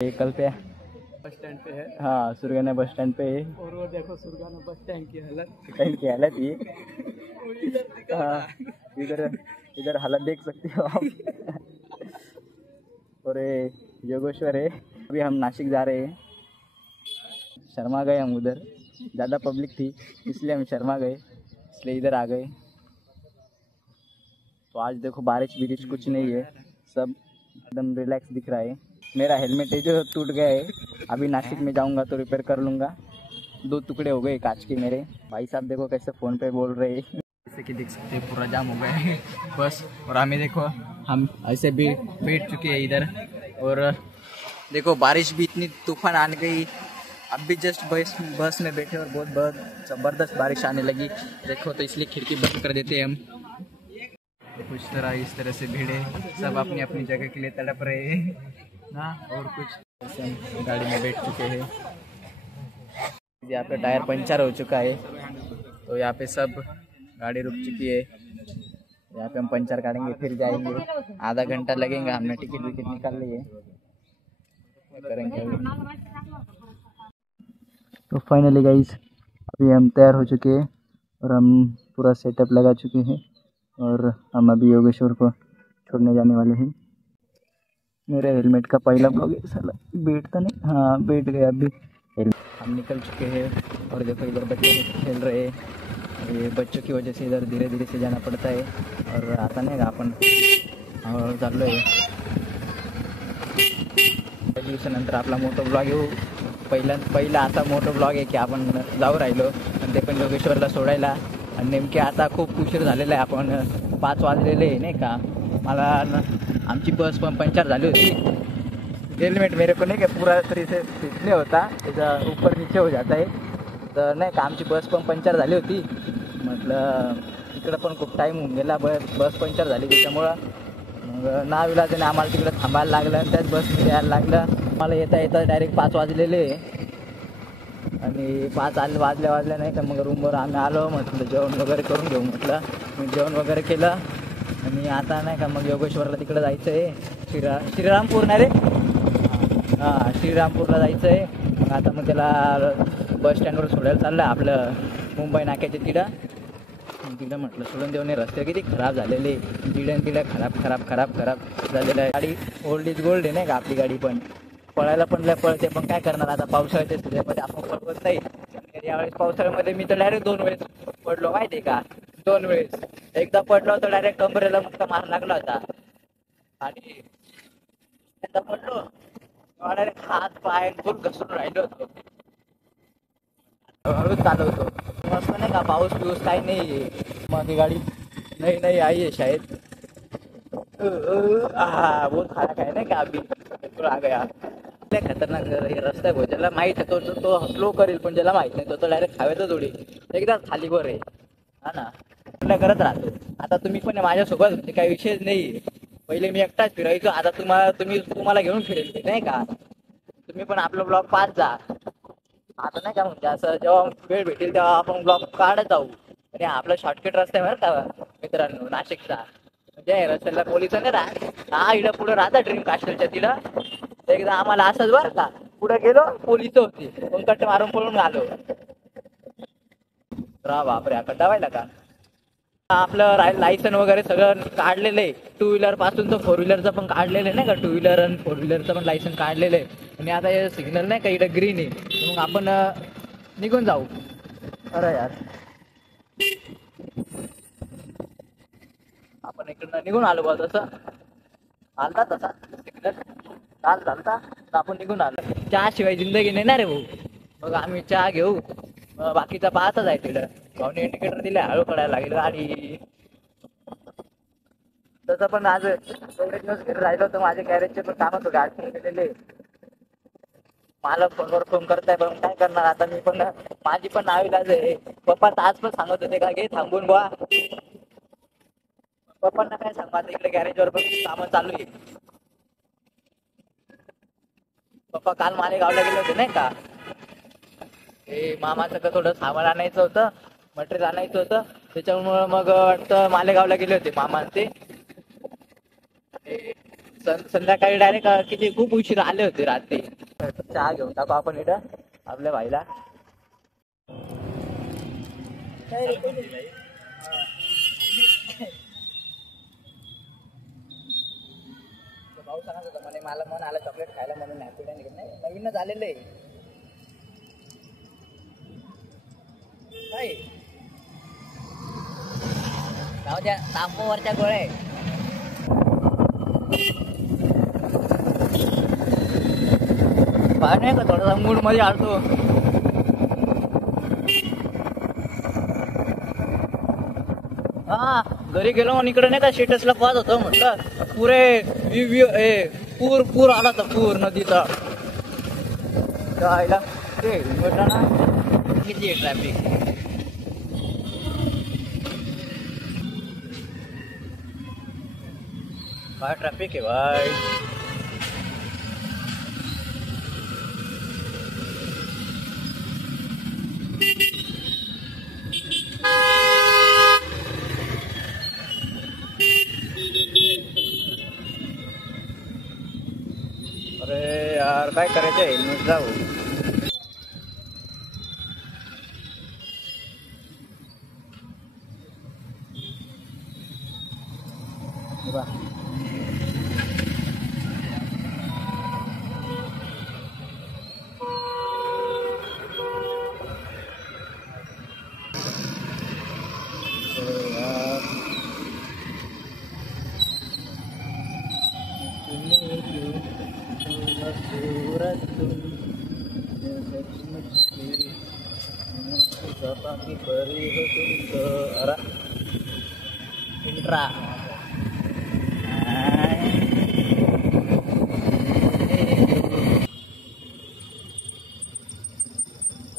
कल पे bus stand पे है। हाँ, सुरगाना बस स्टैंड पे है। और वो देखो सुरगाना बस स्टैंड की हालत, ये हाँ, इधर इधर हालत देख सकते हो आप। और ये योगेश्वर है। अभी हम नासिक जा रहे हैं। शर्मा गए हम, उधर ज़्यादा पब्लिक थी इसलिए हम शर्मा गए, इसलिए इधर आ गए। तो आज देखो बारिश बिरिश कुछ नहीं है, सब एकदम रिलैक्स दिख रहा है। मेरा हेलमेट है जो टूट गया है, अभी नासिक में जाऊंगा तो रिपेयर कर लूँगा। 2 टुकड़े हो गए कांच के मेरे। भाई साहब देखो कैसे फ़ोन पे बोल रहे हैं। जैसे कि देख सकते हैं पूरा जाम हो गया है बस। और हमें देखो हम ऐसे भी बैठ चुके हैं इधर। और देखो बारिश भी इतनी तूफान आ गई, अब भी जस्ट बस में बैठे और बहुत बहुत ज़बरदस्त बारिश आने लगी। देखो तो इसलिए खिड़की बंद कर देते हैं हम। कुछ इस तरह से भीड़ है, सब अपनी अपनी जगह के लिए तड़प रहे हैं ना। और कुछ ऐसे हम गाड़ी में बैठ चुके हैं। यहाँ पे टायर पंचर हो चुका है तो यहाँ पे सब गाड़ी रुक चुकी है। यहाँ पे हम पंचर काटेंगे फिर जाएंगे। आधा घंटा लगेगा, हमने टिकट विकेट निकाल ली है, करेंगे अभी। तो फाइनली गाइस अभी हम तैयार हो चुके हैं और हम पूरा सेटअप लगा चुके हैं और हम अभी योगेश्वर को छोड़ने जाने वाले हैं। मेरे हेलमेट का पहला ब्लॉग है, साला बैठता नहीं। हाँ बैठ गया अभी। हम निकल चुके हैं और देखो इधर बच्चे खेल रहे हैं। ये बच्चों की वजह से इधर धीरे धीरे से जाना पड़ता है और आता नाही का आपण और चाललो आहे। दिवसानंतर आपला मोठो ब्लॉग येऊ। पहिला असा मोठो ब्लॉग आहे की आपण जाऊ राहिलो आणि ते पण योगेश्वरला सोडायला। आणि नेमके आता खूप उशीर झालेला आहे, आपण 5 वाजलेले आहे नाही का। मला आमची बस पण पंचर झाली होती। हेलमेट मेरे को नहीं क्या पूरा तरीके से फिसले होता, त्याचा ऊपर नीचे हो जाता है। तर नाही का आमची बस पण पंचर झाली होती। म्हटलं तिकडं पण खूप टाईम होऊन गेला, बस पंचर झाली त्याच्यामुळं मग नाविलाजाने आम्हाला तिकडे थांबायला लागलं आणि त्याच बसमध्ये यायला लागलं। मला येता येता डायरेक्ट 5 वाजलेले आणि 5 वाजल्या नाही का मग रूमवर आम्ही आलो। म्हटलं जेवण वगैरे करून घेऊ, म्हटलं मी जेवण वगैरे केलं आणि आता नाही का मग योगेश्वरला तिकडे जायचं आहे। श्रीरामपूर नाही रे, हां श्रीरामपूरला जायचं आहे। मग आता मग त्याला बस स्टँडवर सोडायला चाललं आहे, आपलं मुंबई नाक्याच्या तिकडं म्हटलं सोडून देऊ नये। रस्ते किती खराब झालेले, तिकडे खराब झालेलं आहे। गाडी ओल्ड इज गोल्ड आहे नाही का आपली गाडी, पण पळायला पण लय पळते, पण काय करणार आता पावसाळ्याच्या सीझनमध्ये आपण पळवत नाही। यावेळेस पावसाळ्यामध्ये मी तर डायरेक्ट 2 वेळेस पडलो माहिती आहे का। 2 वेळेस, एकदा पडलो तर डायरेक्ट कंबरेला मुक्का मार लागला होता आणि एकदा पडलो डायरेक्ट हात पाय खूप घसरून राहिलो होतो। हळूच चालवतो मस्त नाही का, पाऊस पिऊस काही नाही। मग गाड़ी नई आई है शायद। बहुत खराब है ना क्या, अभी आ गया। खतरनाक रस्ता आहे, ज्याला माहित आहे तो स्लो करेल, पण ज्याला माहित नाही तो डायरेक्ट हवेतच उडेल, एकदाच खाली वर आहे हा ना। आपल्या करत राहतो। आता तुम्ही पण माझ्यासोबत काही विषयच नाही। पहिले मी एकटाच फिरायचो, आता तुम्हाला घेऊन फिरेल नाही का। तुम्ही पण आपलं ब्लॉग पाहत जा आता नाही का। म्हणजे असं जेव्हा वेळ भेटेल तेव्हा आपण ब्लॉग काढत जाऊ। आणि आपला शॉर्टकट रस्ता आहे बरं का मित्रांनो नाशिकचा। म्हणजे रस्त्याला पोलिस नाही राहत, हा इकडं पुढं राहता ड्रीम कास्टलच्या तिथं। एकदा आम्हाला असंच बरं का, पुढे गेलो पोलिस होती, पण कट्ट मारून पळून आलो। बापरे कट्टा व्हायला का। आपलं लायसन वगैरे सगळं काढलेलं आहे, 2 व्हीलर पासून तर 4 व्हीलरचं पण काढलेलं आहे नाही का। 2 व्हीलर आणि 4 व्हीलरचं पण लायसन काढलेलं आहे। आणि आता हे सिग्नल नाही का इकडे ग्रीन आहे, मग आपण निघून जाऊ। अरे यार आपण इकडनं निघून आलो बा, तसं आलता तसा सिग्नल काल झालता तर आपण निघून आलो। चहा शिवाय जिंदगी नाही ना रे भाऊ। मग आम्ही चहा घेऊ, बाकीचा पाहतच आहे तिकडं। भाऊने इंडिकेटर दिले, हळू पडायला लागेल गाडी। तसं पण आज एवढे दिवस घरी राहिलो तर माझे गॅरेजचे पण कामच होते, अडचण गेलेले। मला फोनवर फोन करताय, पण काय करणार आता मी पण, माझी पण नावीलाज आहे। पप्पा आज पण सांगत होते का घे थांबून बुवा, पप्पांना काय सांगू आता, इकडे गॅरेजवर पण कामं चालू आहे। पप्पा काल मालेगावला गेले होते नाही का, हे मामाचं का थोडं सामान आणायचं होतं, मटेरियल आणायचं होतं, त्याच्यामुळं मग वाटतं मालेगावला गेले होते मामा ते। संध्याकाळी डायरेक्ट किती खूप उशीर आले होते रात्री। चहा घेऊन टाकू आपण इथं आपल्या भाईला. भाऊ सांगत होता म्हणे मला मन आलं चॉकलेट खायला म्हणून हॅपीला निघत नाही. नवीनच आलेलं आहे काय जाऊ द्या. तांबूवरच्या गोळे बाहेर नाही का थोडासा मूड मध्ये आलतो. हा घरी गेलो आणि इकडे नाही का स्टेटसला पाहत होतो म्हटलं पुरे पूर पूर आला तर पूर नदीचा जायला ते म्हटलं ना किती ट्रॅफिक. काय ट्रॅफिक आहे भाई. अरे यार काय करायचं हेल्मेट जाऊ. इंट्रा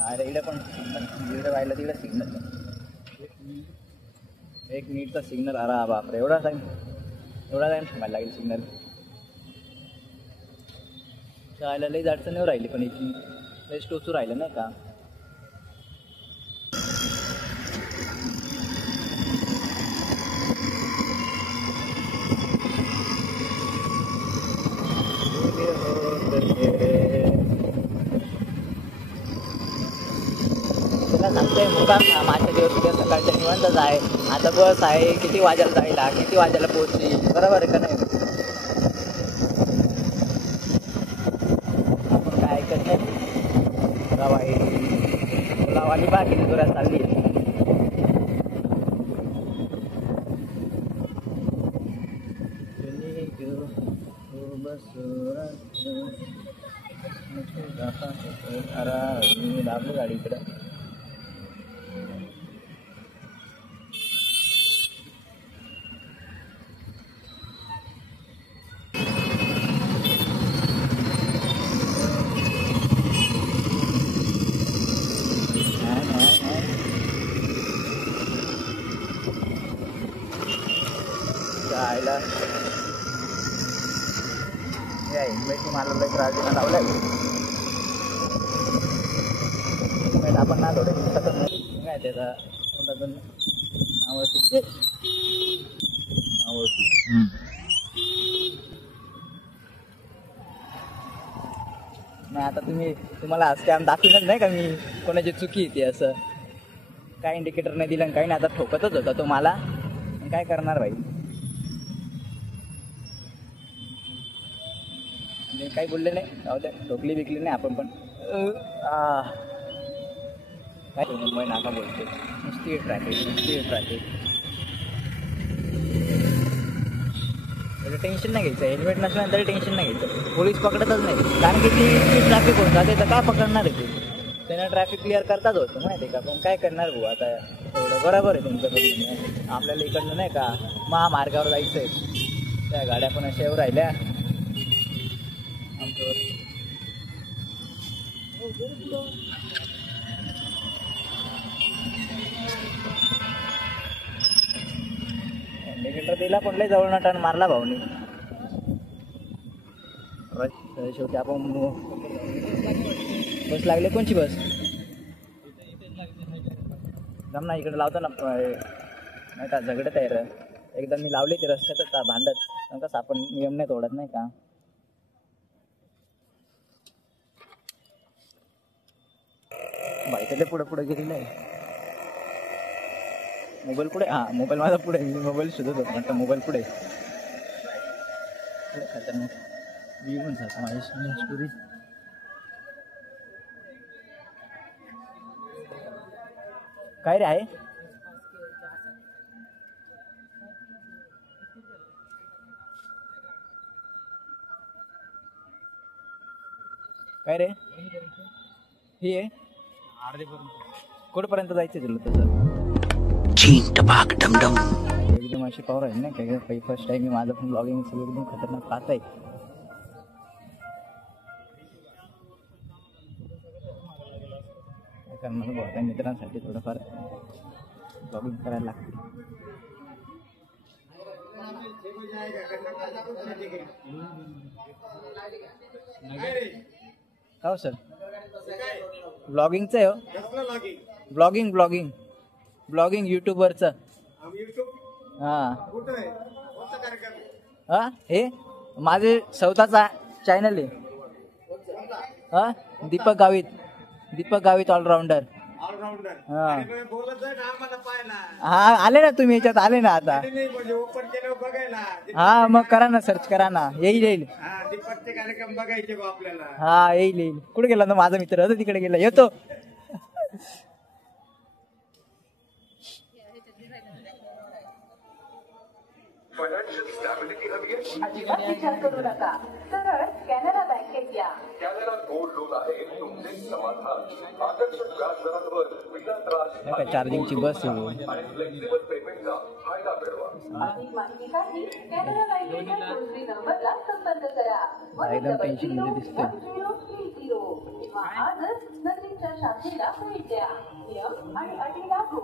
अरे इकडे पण जिकडे राहिलं तिकडे सिग्नल एक मिनिटचा सिग्नल. अरे बापरे एवढा टाईम थांबायला लागेल सिग्नल. शाळेला लई अडचण नाही राहिली पण इथून लई टोचू राहिलं नाही का. सांगतोय मुकाम माझ्या दिवस उद्या सकाळच्या निवांतच आहे. आता बस आहे किती वाजायला जायला किती वाजायला पोहोचली बरोबर आहे का नाही. आपण काय ऐकत नाही गावाई मुलावाली बा किती जोरात चालली. अरे दाबली गाडी इकडं. जायला हेल्मेटने मला लई त्रास देणं लावलाय. हेल्मेट आपण ना थोडे दिवसात काय त्याचा तोंडातून आवडते नाही. आता तुम्हाला आज काय दाखवणार नाही का मी कोणाची चुकी ती असं काय इंडिकेटर नाही दिलं काही नाही. आता ठोकतच होता तो मला काय करणार भाई. काही बोलले नाही जाऊ द्या. ठोकली बिकली नाही आपण पण काय मुंबई नाका बोलते नुसती ट्रॅफिक. टेन्शन नाही घ्यायचं. हेल्मेट नसल्यानंतर तरी टेन्शन नाही घ्यायचं. पोलीस पकडतच नाही कारण की ती ट्रॅफिक होऊन जाते तर काय पकडणार आहे ते. त्यांना ट्रॅफिक क्लिअर करताच होतं माहिती आहे का. पण काय करणार भाऊ आता एवढं बरोबर आहे तुमचं. आपल्याला इकडनं नाही का महामार्गावर जायचं आहे. त्या गाड्या पण अशा येऊ राहिल्या आमच्यावर. इंडिकेटर दिला पण लय जवळ टर्न मारला भाऊनी. शेवटी आपण बस लागले. कोणची बस जम ना इकडे लावतो ना नाही का झगडत आहे र. एकदा मी लावली ते रस्त्यातच भांडत कसं आपण नियम नाही तोडत नाही का. भाई त्याच्या पुढे पुढे गेलेलं आहे. मोबाईल पुढे, हा मोबाईल माझा पुढे, मी मोबाईल शोधत होतो म्हटलं मोबाईल पुढे. खतरनाक येऊन जातं माझी स्टोरी. काय रे आहे? काय रे हे आहे? कुठपर्यंत जायचं तुला तसं? चीन टपाक डमडम. एकदम अशी पावर आहे ना काय काही फर्स्ट टाइम मी माझं पण ब्लॉगिंग सगळं एकदम खतरनाक पाहत आहे. कारण मला बहुतेक मित्रांसाठी थोडंफार ब्लॉगिंग करायला लागते. हो सर ब्लॉगिंगचं आहे हो. ब्लॉगिंग युट्यूबवरचं. हा हे माझे स्वतःचा चॅनल आहे. हा दीपक गावित ऑलराऊंडर. हा आले ना तुम्ही याच्यात आले ना आता. हा मग करा ना सर्च करा ना येईल. कार्यक्रम बघायचे आपल्याला. हा येईल. कुठे गेला ना माझा मित्र? होता तिकडे गेला. येतो. अजिबात विचार करू नका, सरळ कॅनरा बँकेत या. चार्जिंगची बस आहे. अधिक माहितीसाठी कॅनरा बँकेच्या टोल फ्री नंबरला संपर्क करा. एकदम टेन्शन मध्ये दिसतोय. किंवा आजच नजीकच्या शाखेला भेट द्या. नियम आणि अटी लागू.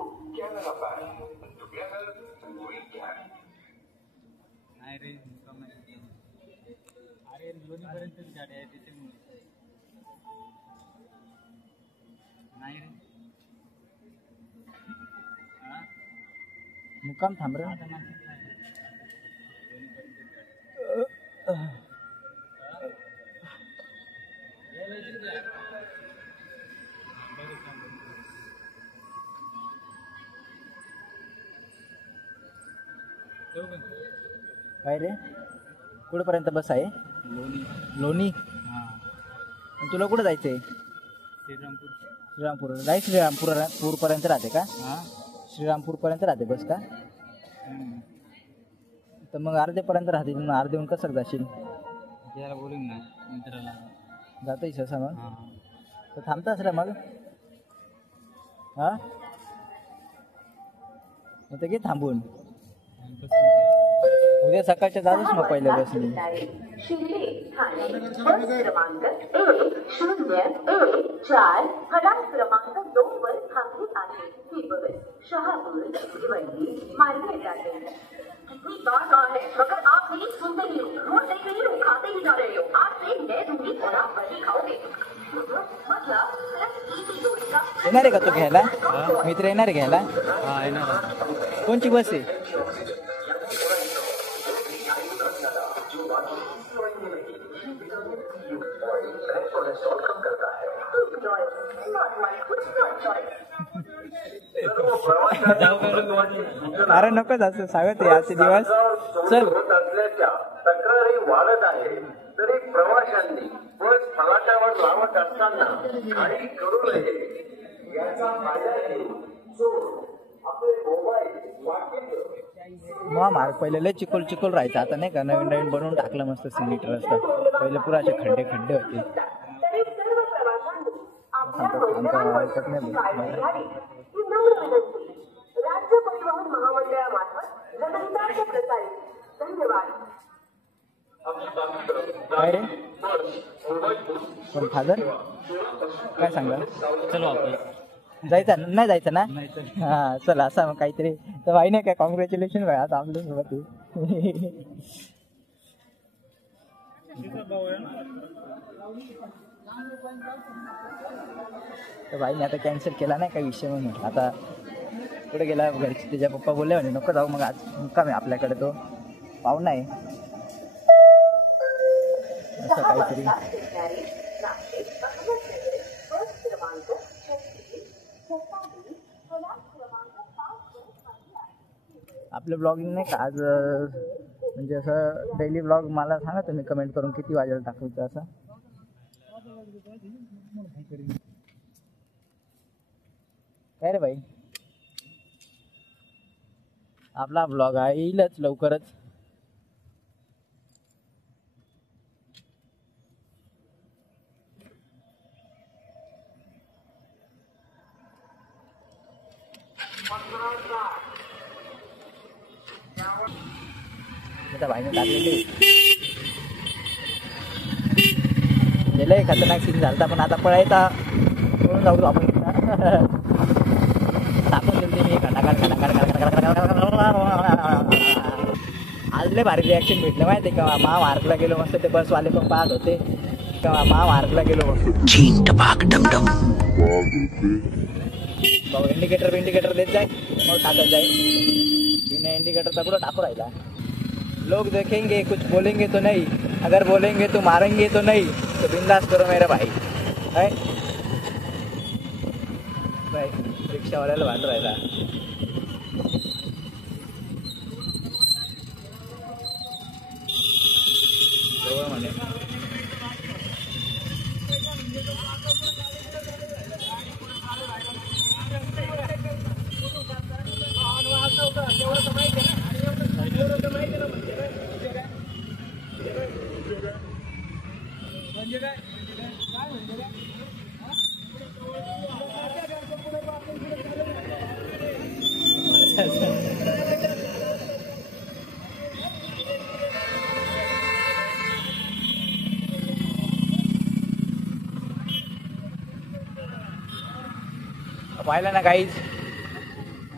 मुक्काम थांब रे. काय रे कुठपर्यंत बस आहे? लोणी. तुला कुठं जायचंय? श्रीरामपूर. नाही श्रीरामपूर पर्यंत राहते का? श्रीरामपूर पर्यंत राहते बस का? तर मग अर्धेपर्यंत राहते. मग अर्धेहून कसं जाशील? बोलून ना मित्राला जातोय असं मग तर थांबतास रे मग. हा मग ते घे थांबून. उद्या सकाळच्या जातच मग पहिल्या बसने. शिर्डी ठाणे बस क्रमांक 1014 खलास क्रमांक 2 वर थांबली आहे. ही बस शहापूर भिवंडी मार्गे जाते. कितनी बार कहा है मगर आप नहीं सुनते ही हो. रोज देख रही हो, खाते ही जा रहे हो. आज से मैं दूंगी और आप वही खाओगे. मतलब सिर्फ इसी जोड़ी का. येणार आहे का तू घ्यायला? मित्र येणार आहे घ्यायला? हा येणार. कोणची बस आहे? अरे नको असं सांगत आहे आजचे दिवस. चल तक्रारी वाढत आहे तरी प्रवाशांनी बस फलाटावर लावत असताना काही करू नये याचा फायदा घेऊन आपले मोबाईल मार्ग पहिले लय चिकोल राहायचं. आता नाही का नवीन बनवून टाकलं मस्त सिलेंडर असतं. पहिले पुरा असे खड्डे होते. राज्य परिवहन महामंडळामार्फत जनहितार्थ प्रसारित. धन्यवाद. काय रे पण फादर काय सांगा? चलो आपण जायचं नाही जायचं ना? हा चला असं मग काहीतरी तर भाई नाही काय कॉंग्रॅच्युलेशन भाई आज आपल्या सोबत. तर भाईने आता कॅन्सल केला नाही काही विषय म्हणून. आता कुठे गेला घरची त्याच्या पप्पा बोलले म्हणे नको जाऊ. मग आज मुक्काम आहे आपल्याकडे. तो पाहुणा आहे असं काहीतरी. आपलं ब्लॉगिंग नाही का आज म्हणजे असं डेली ब्लॉग मला सांगा तुम्ही कमेंट करून किती वाजेला टाकायचं असं. काय रे भाई, आपला ब्लॉग येईलच लवकरच. त्या भाईने टाकलेली लय खतरनाक सीन झालता, पण आता पळायचा पळून जाऊ आपण. टाकून दिली मी आज लय भारी रिॲक्शन भेटलं माहिती का. महामार्गला गेलो मस्त, ते बसवाले पण पाहत होते का महामार्गला गेलो भाऊ. इंडिकेटर देत जाय मग टाकत जाईल. बिना इंडिकेटरचा कुठं टाकू राहिला. लोग देखेंगे कुछ बोलेंगे तो नहीं, अगर बोलेंगे तो मारेंगे तो नहीं, तो बिंदास करो मेरा भाई. है भाई रिक्षावाल्याला भांड राहिला. जवळ म्हणे पाहिलं ना काहीच.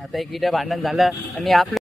आता एक इथं भांडण झालं आणि आपलं